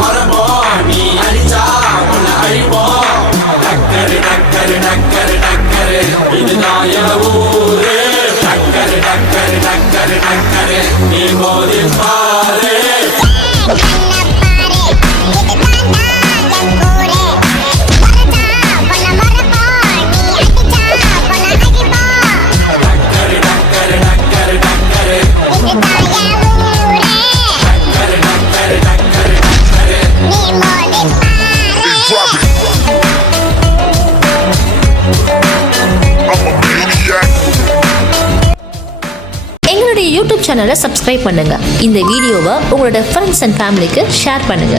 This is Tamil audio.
மரபோம் நீ அடிச்சா உன்னை அழிப்போம் டக்கரு டக்கரு டக்கரு டக்கரு இதுதான் என் ஊரு டக்கரு டக்கரு டக்கரு டக்கரு நீ மோதி பாரு எங்களுடைய யூடியூப் சேனலை சப்ஸ்கிரைப் பண்ணுங்க. இந்த வீடியோவை உங்களோட ஃப்ரெண்ட்ஸ் அண்ட் ஃபேமிலிக்கு ஷேர் பண்ணுங்க.